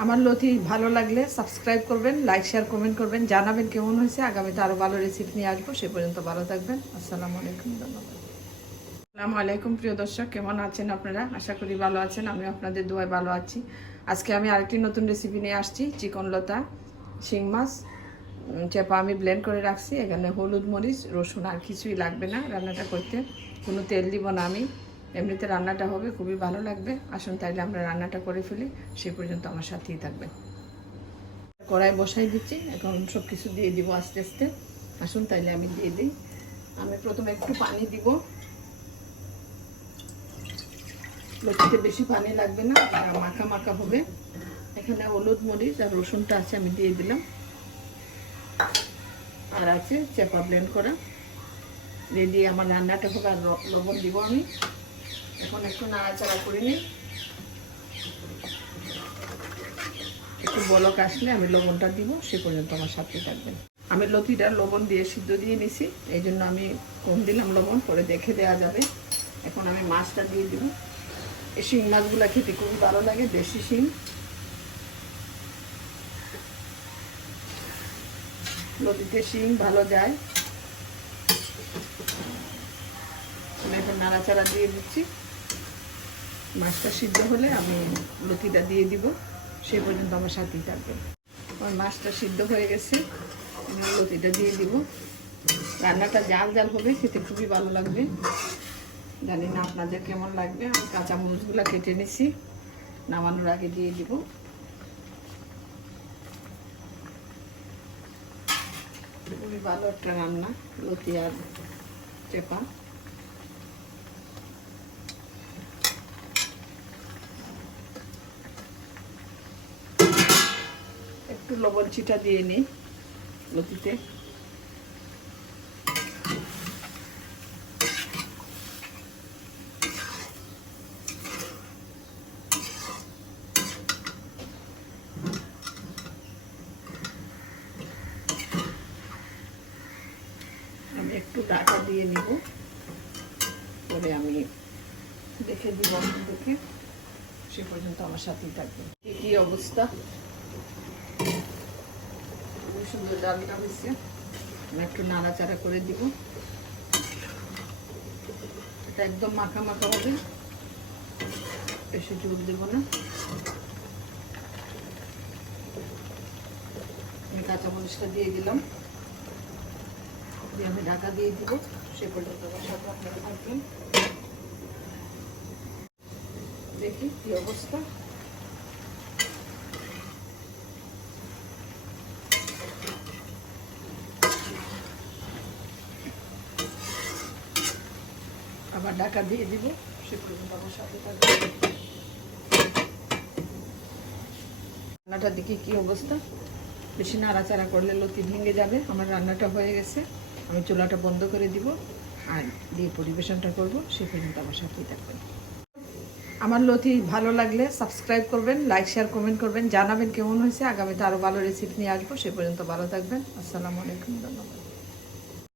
আমার লতি ভালো লাগলে সাবস্ক্রাইব করবেন লাইক শেয়ার কমেন্ট করবেন, জানাবেন কেমন হয়েছে। আগামীতে আরও ভালো রেসিপি নিয়ে আসব। সে পর্যন্ত ভালো থাকবেন। আসসালামু আলাইকুম, ধন্যবাদ। আসসালামু আলাইকুম, প্রিয় দর্শক, কেমন আছেন আপনারা? আশা করি ভালো আছেন আমি আপনাদের দোয়ায় ভালো আছি। আজকে আমি আরেকটি নতুন রেসিপি নিয়ে আসছি, চিকন লতা, শিং মাছ। চেপা আমি ব্লেন্ড করে রাখছি। এখানে হলুদ মরিচ, রসুন আর কিছুই লাগবে না রান্নাটা করতে। কোনো তেল দিব না আমি। এমনিতে রান্নাটা হবে, খুবই ভালো লাগবে। আসুন তাইলে আমরা রান্নাটা করে ফেলি। সে পর্যন্ত আমার সাথেই থাকবেন। কড়াই বসাই দিচ্ছি, এখন সব কিছু দিয়ে দিব আস্তে আস্তে। আসুন তাইলে আমি দিয়ে দিই। আমি প্রথমে একটু পানি দিব। লতিতে বেশি পানি লাগবে না মাখা মাখা হবে। এখানে হলুদ মরিচ আর রসুনটা আছে, আমি দিয়ে দিলাম। আর আছে চেপা ব্লেন্ড করা। রেডি, আমার রান্নাটা হবে, আর লবণ দিব আমি। এখন একটু নাড়াচাড়া করে নিই। একটু বলক আসলে আমি লবণটা দিব, সে পর্যন্ত আমার সাথে থাকবেন। আমি লতিটা লবণ দিয়ে সিদ্ধ দিয়ে নিছি, এই জন্য আমি কম দিলাম লবণ, পরে দেখে দেওয়া যাবে। এখন আমি মাছটা দিয়ে দিব। এই শিং মাছগুলো খেতে খুবই ভালো লাগে, দেশি শিং। লতিতে শিং ভালো যায় আমি এখন নাড়াচাড়া দিয়ে দিচ্ছি। মাছটা সিদ্ধ হলে আমি লতিটা দিয়ে দিব। সে পর্যন্ত আমার সাথেই থাকবে। আমার মাছটা সিদ্ধ হয়ে গেছে। আমি লতিটা দিয়ে দিব। রান্নাটা জাল জাল হবে, খেতে খুবই ভালো লাগবে। জানি না আপনাদের কেমন লাগবে। আমি কাঁচা মরিচগুলো কেটে নিছি। নামানোর আগে দিয়ে দিব। খুবই ভালো একটা রান্না, লতি আর চেপা। একটু লবণ চিটা দিয়ে নিই লতিতে। আমি একটু টাকা দিয়ে নিব। পরে আমি দেখে দিব আপনাদেরকে। সে পর্যন্ত আমার সাথেই থাকবে কি অবস্থা? সুন্দর ডালটা হয়েছে একটু নাড়াচাড়া করে দিব। এটা একদম মাখা মাখা হবে। বেশি জোর দেব না। আমি কাঁচা মরিচটা দিয়ে দিলাম। দিয়ে আমি ঢাকা দিয়ে দিব। সে পর্যন্ত সাথে। থাকবেন দেখি কি অবস্থা। আবার ঢাকা দিয়ে দিব। পর্যন্ত আমার সাথে থাকবে। রান্নাটা দেখি কি অবস্থা? বেশি নাড়াচাড়া করলে লতি ভেঙে যাবে। আমার রান্নাটা হয়ে গেছে। আমি চুলাটা বন্ধ করে দিব আর দিয়ে পরিবেশনটা করব। সে পর্যন্ত আমার সাথেই থাকবেন। আমার লতি ভালো লাগলে সাবস্ক্রাইব করবেন লাইক শেয়ার কমেন্ট করবেন। জানাবেন কেমন হয়েছে। আগামীতে আরও ভালো রেসিপি নিয়ে আসব। সে পর্যন্ত ভালো থাকবেন। আসসালামু আলাইকুম, ধন্যবাদ।